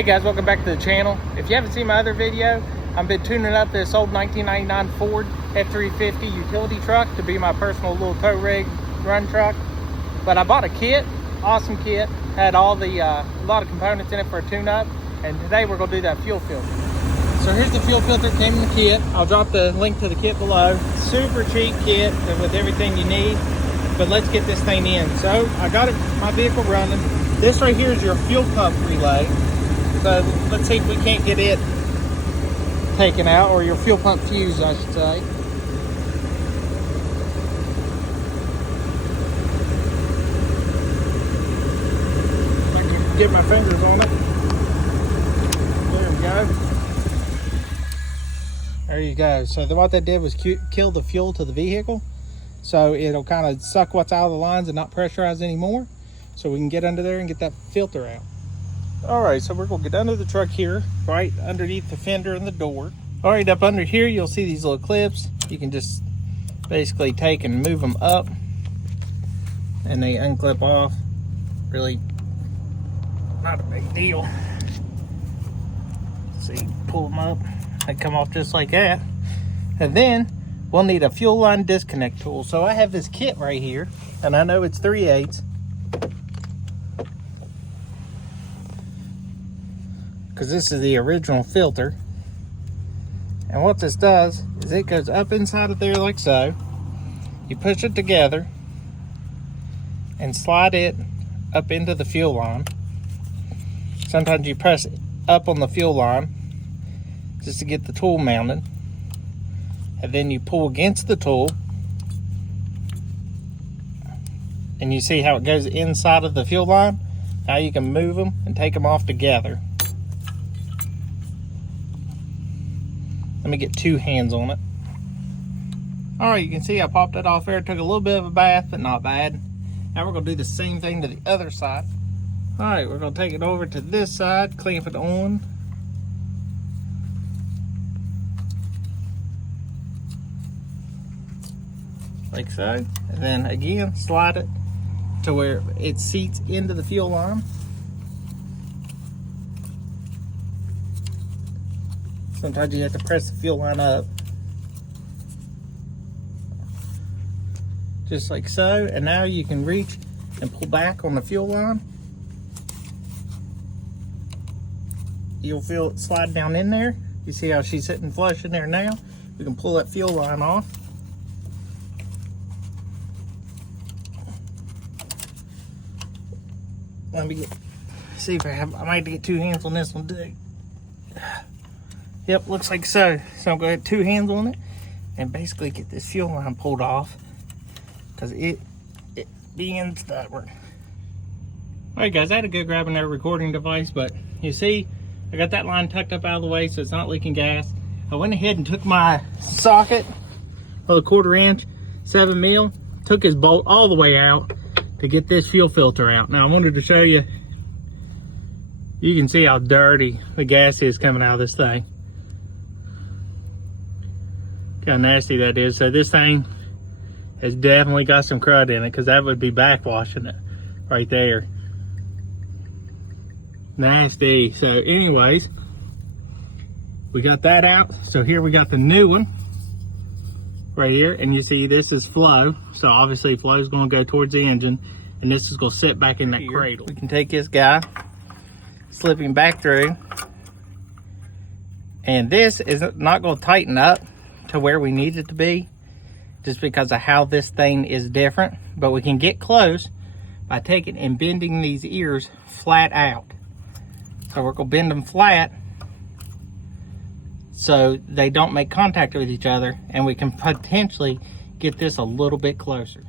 Hey guys, welcome back to the channel. If you haven't seen my other video, I've been tuning up this old 1999 Ford F350 utility truck to be my personal little tow rig run truck. But I bought a kit, awesome kit, had all the a lot of components in it for a tune-up, and today we're gonna do that fuel filter. So here's the fuel filter, came in the kit. I'll drop the link to the kit below. Super cheap kit with everything you need, but let's get this thing in. So I got my vehicle running. This right here is your fuel pump relay. So let's see if we can't get it taken out, or your fuel pump fuse, I should say. If I can get my fingers on it. There we go. There you go. So what that did was kill the fuel to the vehicle. So it'll kind of suck what's out of the lines and not pressurize anymore. So we can get under there and get that filter out. All right, so we're gonna get under the truck here, right underneath the fender and the door. All right, up under here, you'll see these little clips. You can just basically take and move them up, and they unclip off. Really not a big deal. So you pull them up, they come off just like that. And then we'll need a fuel line disconnect tool. So I have this kit right here, and I know it's 3/8. Because this is the original filter. And what this does is it goes up inside of there like so. You push it together and slide it up into the fuel line. Sometimes you press up on the fuel line just to get the tool mounted. And then you pull against the tool. And you see how it goes inside of the fuel line? Now you can move them and take them off together. Let me get two hands on it. All right, you can see I popped it off there. Took a little bit of a bath, but not bad. Now we're gonna do the same thing to the other side. All right, we're gonna take it over to this side, clamp it on. Like so. And then again, slide it to where it seats into the fuel line. Sometimes you have to press the fuel line up. Just like so. And now you can reach and pull back on the fuel line. You'll feel it slide down in there. You see how she's sitting flush in there now? We can pull that fuel line off. Let me see if I might get two hands on this one too. Yep, looks like so. So I'm going to have two hands on it and basically get this fuel line pulled off because it being stubborn. All right, guys, I had to go grab another recording device, but you see, I got that line tucked up out of the way so it's not leaking gas. I went ahead and took my socket of a 1/4 inch, 7 mil, took his bolt all the way out to get this fuel filter out. Now I wanted to show you. You can see how dirty the gas is coming out of this thing. How nasty that is. So this thing has definitely got some crud in it, because that would be backwashing it right there. Nasty. So anyways, we got that out. So here we got the new one right here, and you see this is flow. So obviously flow is going to go towards the engine, and this is going to sit back in that cradle. We can take this guy, slip him back through, and this is not going to tighten up to where we need it to be just because of how this thing is different, but we can get close by taking and bending these ears flat out. So we're going to bend them flat so they don't make contact with each other, and we can potentially get this a little bit closer.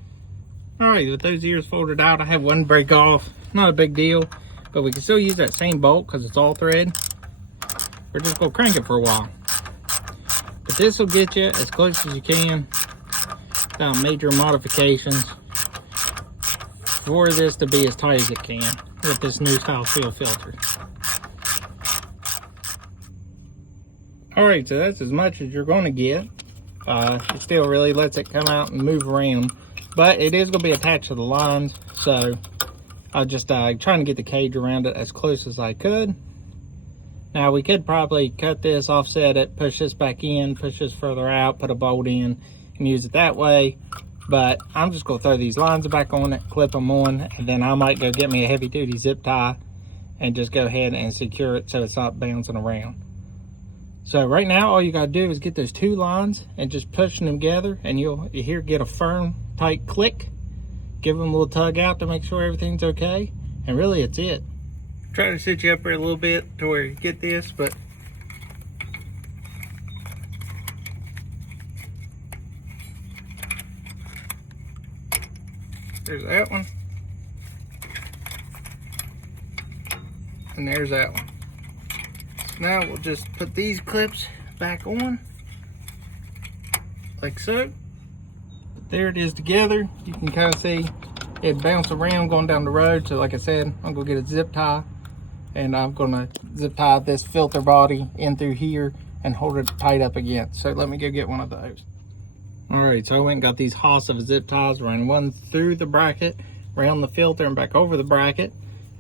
All right, with those ears folded out, I have one break off. Not a big deal, but we can still use that same bolt because it's all thread. We're just going to crank it for a while. But this will get you as close as you can without major modifications for this to be as tight as it can with this new style fuel filter. All right, so that's as much as you're going to get. It still really lets it come out and move around, but it is going to be attached to the lines, so I just trying to get the cage around it as close as I could. Now we could probably cut this, offset it, push this back in, push this further out, put a bolt in and use it that way. But I'm just gonna throw these lines back on it, clip them on, and then I might go get me a heavy duty zip tie and just go ahead and secure it so it's not bouncing around. So right now, all you gotta do is get those two lines and just push them together, and you'll get a firm, tight click. Give them a little tug out to make sure everything's okay. And really, it's it. Try to sit you up here a little bit to where you get this, but there's that one. And there's that one. Now we'll just put these clips back on, like so. But there it is together. You can kind of see it bounce around going down the road. So like I said, I'm gonna get a zip tie, and I'm gonna zip tie this filter body in through here and hold it tight up again. So let me go get one of those. All right, so I went and got these Haas of zip ties, ran one through the bracket, around the filter and back over the bracket,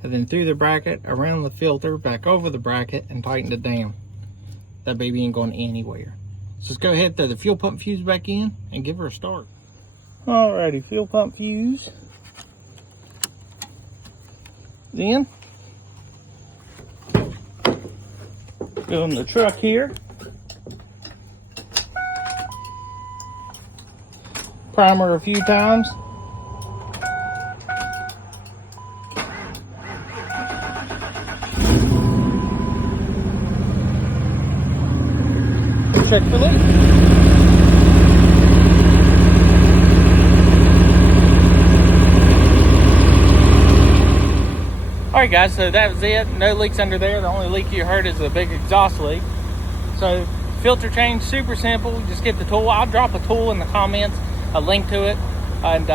and then through the bracket, around the filter, back over the bracket, and tightened it down. That baby ain't going anywhere. So let's go ahead, throw the fuel pump fuse back in and give her a start. Alrighty, fuel pump fuse. Then, go in the truck here. Primer a few times. Check for leak. Alright guys, so that was it. No leaks under there. The only leak you heard is a big exhaust leak. So filter change, super simple. Just get the tool. I'll drop a tool in the comments, a link to it, and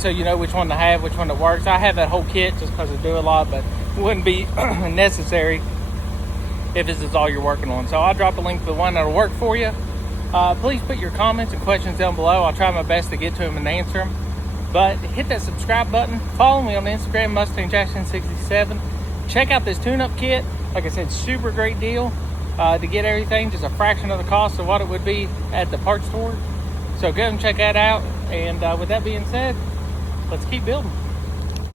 so you know which one to have, which one that works. I have that whole kit just because I do a lot, but it wouldn't be necessary if this is all you're working on. So I'll drop a link to the one that'll work for you. Please put your comments and questions down below. I'll try my best to get to them and answer them. But hit that subscribe button. Follow me on Instagram, Mustang Jackson 67. Check out this tune-up kit. Like I said, super great deal to get everything, just a fraction of the cost of what it would be at the parts store. So go and check that out. And with that being said, let's keep building.